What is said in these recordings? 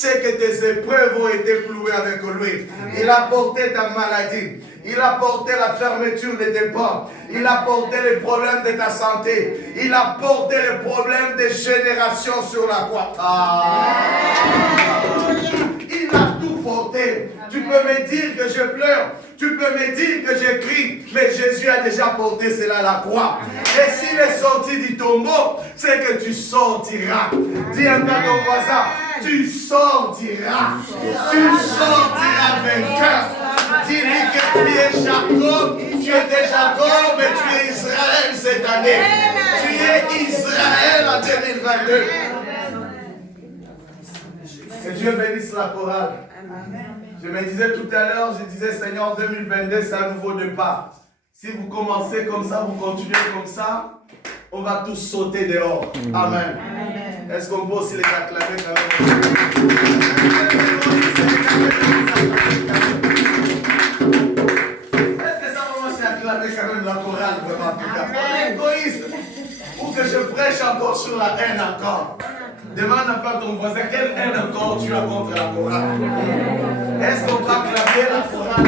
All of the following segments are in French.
c'est que tes épreuves ont été clouées avec lui. Il a porté ta maladie. Il a porté la fermeture de tes portes. Il a porté les problèmes de ta santé. Il a porté les problèmes des générations sur la croix. Il a tout porté. Tu peux me dire que je pleure. Tu peux me dire que je crie. Mais Jésus a déjà porté cela à la croix. Et s'il est sorti du tombeau, c'est que tu sortiras. Dis un peu à ton voisin, tu sortiras. Tu sortiras vainqueur. Dis-lui que tu es Jacob. Tu étais Jacob, mais tu es Israël cette année. Tu es Israël en 2022. Que Dieu bénisse la chorale. Je me disais tout à l'heure, je disais Seigneur, 2022, c'est un nouveau départ. Si vous commencez comme ça, vous continuez comme ça, on va tous sauter dehors. Amen. Est-ce qu'on peut aussi les acclamer quand même? Est-ce que ça va aussi acclamer quand même la chorale vraiment tout à fait? Égoïste. Ou que je prêche encore sur la haine encore. Demande un peu à ton voisin, quelle haine encore tu as contre la chorale? Est-ce qu'on va acclamer la chorale?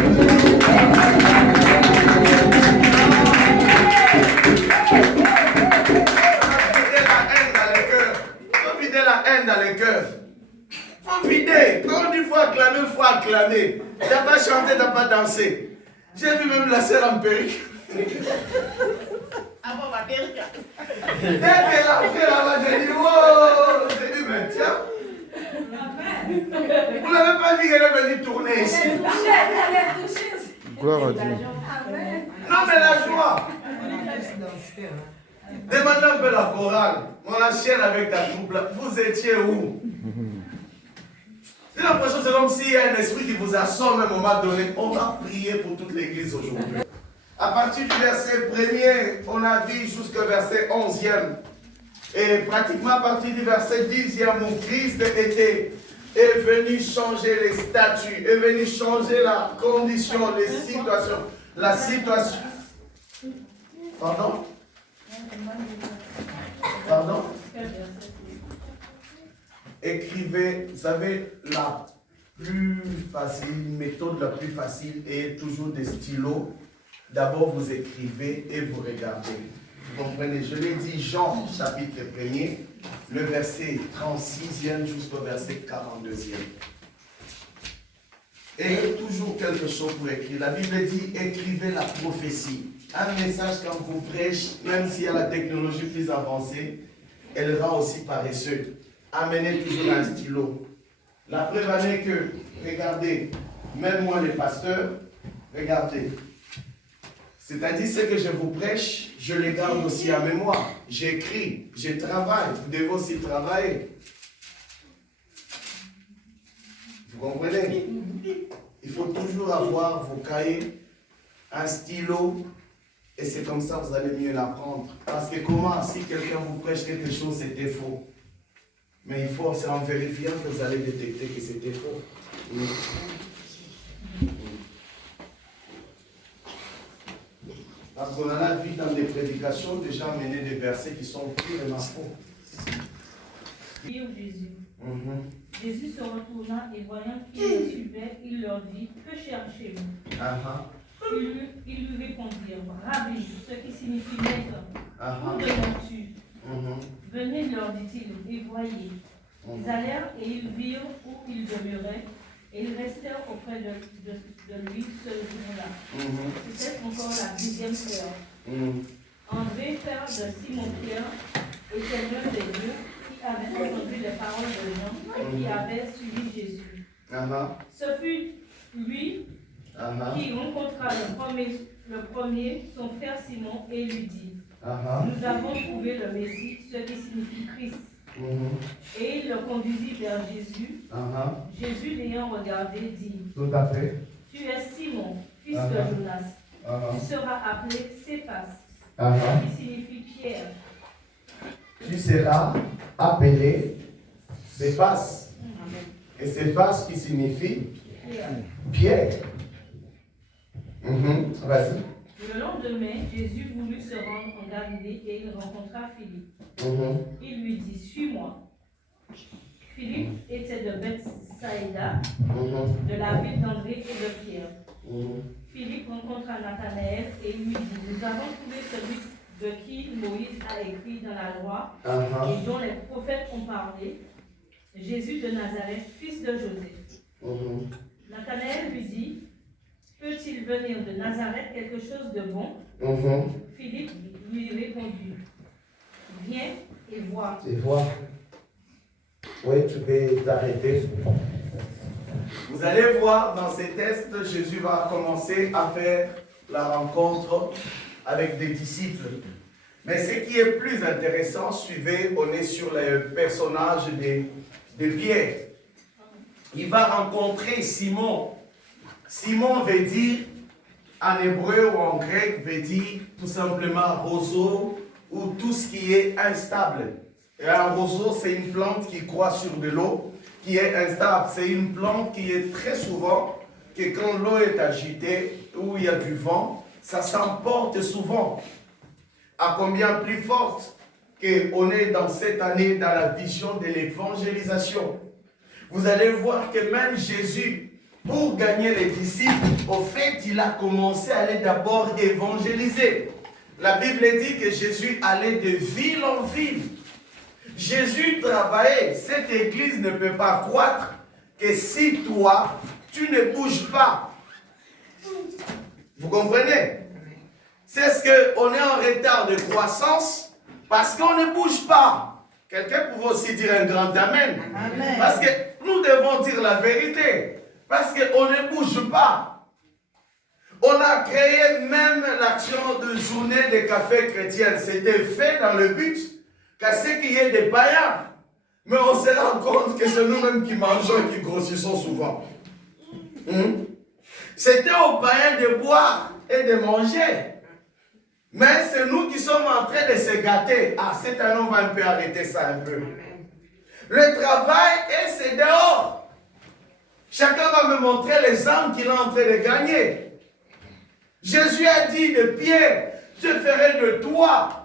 La haine dans les cœurs. Il faut vider. Quand on dit qu'il faut acclamer, il faut acclamer. Tu n'as pas chanté, tu n'as pas dansé. J'ai vu même la sœur en perruque. Ah bon, ma perruque. Dès qu'elle a fait là-bas, j'ai dit, wow. J'ai dit, mais tiens. Vous n'avez pas vu qu'elle est venue tourner ici. Elle est touchée. Gloire à Dieu. Non, mais la joie. Demandez un peu la chorale. Mon ancienne avec ta troupe là, vous étiez où? J'ai l'impression que c'est comme s'il y a un esprit qui vous assomme à un moment donné. On va prier pour toute l'église aujourd'hui. À partir du verset 1er, on a vu jusqu'au verset 11e. Et pratiquement à partir du verset 10e, mon Christ est venu changer les statuts, est venu changer la condition, les situations. La situation. Pardon? Pardon? Écrivez, vous savez, la plus facile, méthode la plus facile est toujours des stylos. D'abord, vous écrivez et vous regardez. Vous comprenez? Je l'ai dit, Jean, chapitre 1er, le verset 36e jusqu'au verset 42e. Et toujours quelque chose pour écrire. La Bible dit, écrivez la prophétie. Un message quand vous prêchez, même s'il y a la technologie plus avancée, elle rend aussi paresseux. Amenez toujours un stylo. La preuve en est que, regardez, même moi les pasteurs, regardez. C'est-à-dire ce que je vous prêche, je les garde aussi à mémoire. J'écris, je travaille, vous devez aussi travailler. Vous comprenez? Il faut toujours avoir vos cahiers, un stylo, et c'est comme ça que vous allez mieux l'apprendre. Parce que comment, si quelqu'un vous prêche quelque chose, c'était faux. Mais il faut, c'est en vérifiant que vous allez détecter que c'était faux. Oui. Parce qu'on en a vu dans des prédications déjà amener des versets qui sont purement faux. Jésus. Jésus se retourna et voyant qu'ils le suivaient, il leur dit, que cherchez-vous? Ils lui répondirent, Rabbi, ce qui signifie maître. Où demeures-tu? Venez, leur dit-il, et voyez. Ils allèrent et ils virent où il demeurait, et ils restèrent auprès de lui ce jour-là. C'était encore la 10e heure. André, frère de Simon-Pierre, était l'un des deux qui avait entendu les paroles de Jean et qui avait suivi Jésus. Ce fut lui qui rencontra le premier, son frère Simon, et lui dit, nous avons trouvé le Messie, ce qui signifie Christ. Et il le conduisit vers Jésus. Jésus l'ayant regardé dit, tout à fait. Tu es Simon, fils de Jonas. Tu seras appelé Céphas, qui signifie Pierre. Tu seras appelé Céphas. Et Céphas qui signifie Pierre. Vas-y. Le lendemain, Jésus voulut se rendre en Galilée et il rencontra Philippe. Il lui dit, suis-moi. Philippe était de Bethsaïda, de la ville d'André et de Pierre. Philippe rencontra Nathanaël et lui dit, nous avons trouvé celui de qui Moïse a écrit dans la loi et dont les prophètes ont parlé, Jésus de Nazareth, fils de Joseph. Nathanaël lui dit, peut-il venir de Nazareth quelque chose de bon? Philippe lui répondit, viens et vois. Et vois. Oui, tu peux t'arrêter. Vous allez voir dans ces tests, Jésus va commencer à faire la rencontre avec des disciples. Mais ce qui est plus intéressant, suivez, on est sur le personnage de Pierre. Il va rencontrer Simon. Simon veut dire, en hébreu ou en grec, veut dire tout simplement roseau ou tout ce qui est instable. Et un roseau, c'est une plante qui croît sur de l'eau, qui est instable. C'est une plante qui est très souvent, que quand l'eau est agitée, où il y a du vent, ça s'emporte souvent. À combien plus forte qu'on est dans cette année dans la vision de l'évangélisation. Vous allez voir que même Jésus, pour gagner les disciples, au fait, il a commencé à aller d'abord évangéliser. La Bible dit que Jésus allait de ville en ville. Jésus travaillait. Cette église ne peut pas croître que si toi, tu ne bouges pas. Vous comprenez? C'est ce qu'on est en retard de croissance parce qu'on ne bouge pas. Quelqu'un peut aussi dire un grand amen. Amen. Parce que nous devons dire la vérité. Parce qu'on ne bouge pas. On a créé même l'action de journée des cafés chrétiens. C'était fait dans le but qu'à ce qu'il y ait des païens. Mais on se rend compte que c'est nous-mêmes qui mangeons et qui grossissons souvent. C'était aux païens de boire et de manger. Mais c'est nous qui sommes en train de se gâter. Ah, cette année, on va un peu arrêter ça un peu. Le travail, c'est dehors. Chacun va me montrer les âmes qu'il est en train de gagner. Jésus a dit de Pierre, je ferai de toi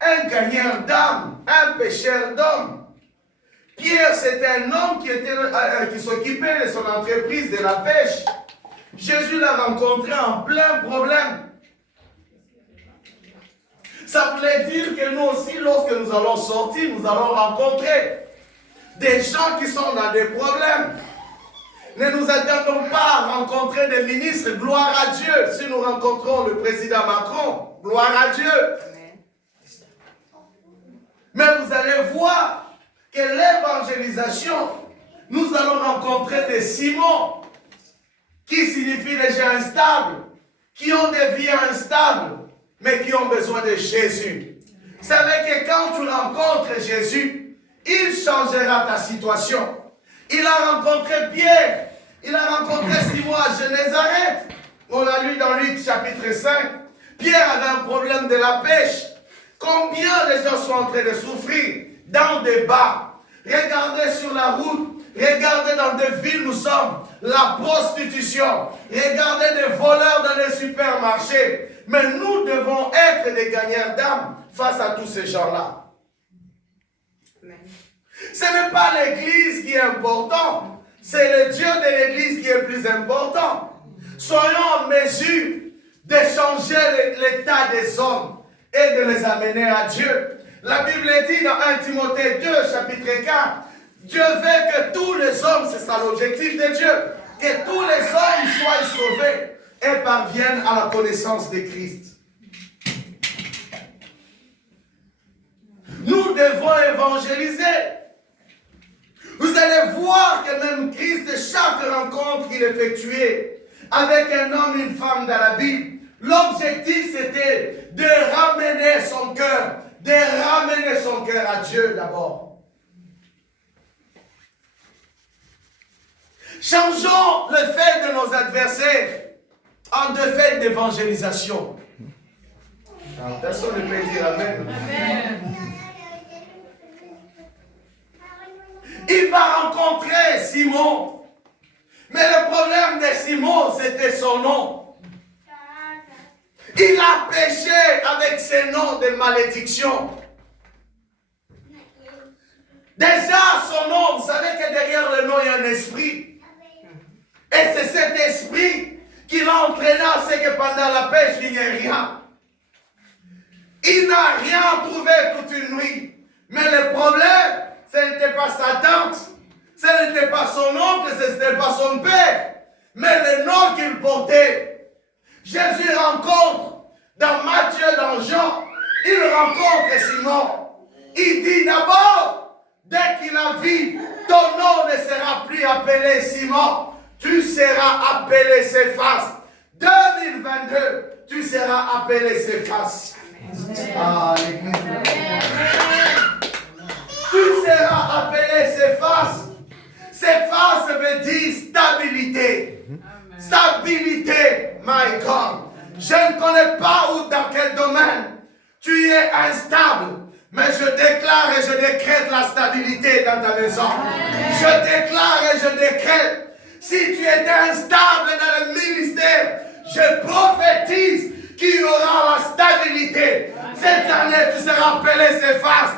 un gagneur d'âmes, un pêcheur d'hommes. Pierre, c'était un homme qui s'occupait de son entreprise de la pêche. Jésus l'a rencontré en plein problème. Ça voulait dire que nous aussi, lorsque nous allons sortir, nous allons rencontrer des gens qui sont dans des problèmes. Ne nous attendons pas à rencontrer des ministres, gloire à Dieu. Si nous rencontrons le président Macron, gloire à Dieu. Mais vous allez voir que l'évangélisation, nous allons rencontrer des Simons, qui signifie des gens instables, qui ont des vies instables, mais qui ont besoin de Jésus. Vous savez que quand tu rencontres Jésus, il changera ta situation. Il a rencontré Pierre, il a rencontré Simon à Génézareth. On a lu dans Luc chapitre 5. Pierre avait un problème de la pêche. Combien de gens sont en train de souffrir dans des bars? Regardez sur la route, regardez dans des villes où nous sommes, la prostitution. Regardez des voleurs dans les supermarchés. Mais nous devons être des gagneurs d'âmes face à tous ces gens-là. Ce n'est pas l'église qui est important, c'est le Dieu de l'église qui est plus important. Soyons en mesure de changer l'état des hommes et de les amener à Dieu. La Bible dit dans 1 Timothée 2, chapitre 4, Dieu veut que tous les hommes, c'est ça l'objectif de Dieu, que tous les hommes soient sauvés et parviennent à la connaissance de Christ. Nous devons évangéliser. Vous allez voir que même Christ, chaque rencontre qu'il effectuait avec un homme et une femme dans la Bible, l'objectif c'était de ramener son cœur à Dieu d'abord. Changeons le fait de nos adversaires en deux faits d'évangélisation. Personne ne peut dire Amen. Amen. Il va rencontrer Simon. Mais le problème de Simon, c'était son nom. Il a péché avec ses noms de malédiction. Déjà, son nom, vous savez que derrière le nom, il y a un esprit. Et c'est cet esprit qui l'a entraîné à ce que pendant la pêche, il n'y ait rien. Il n'a rien trouvé toute une nuit. Mais le problème, ce n'était pas sa tante, ce n'était pas son oncle, ce n'était pas son père, mais le nom qu'il portait. Jésus rencontre dans Matthieu, dans Jean, il rencontre Simon. Il dit d'abord, dès qu'il a vu, ton nom ne sera plus appelé Simon, tu seras appelé Céphas. 2022, tu seras appelé Céphas. Ah, l'église. Tu seras appelé Céphas. Céphas veut dire stabilité. Stabilité, my God. Je ne connais pas où, dans quel domaine tu es instable. Mais je déclare et je décrète la stabilité dans ta maison. Je déclare et je décrète. Si tu étais instable dans le ministère, je prophétise qu'il y aura la stabilité. Cette année, tu seras appelé Céphas.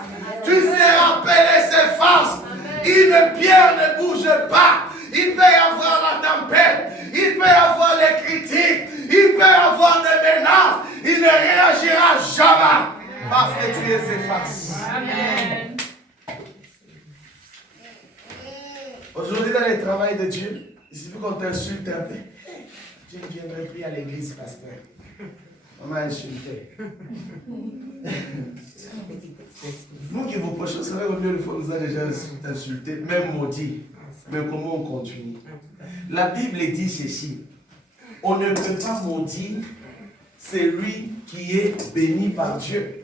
Tu seras appelé Céphas. Une pierre ne bouge pas. Il peut y avoir la tempête. Il peut y avoir les critiques. Il peut y avoir des menaces. Il ne réagira jamais. Parce que tu es Céphas. Amen. Aujourd'hui, dans le travail de Dieu, il suffit qu'on t'insulte un peu. Je ne viendrai plus à l'église, pasteur. On m'a insulté. Vous qui vous prochez, vous savez combien de fois vous avez déjà insulté, même maudit. Mais comment on continue? La Bible dit ceci. On ne peut pas maudire celui qui est béni par Dieu.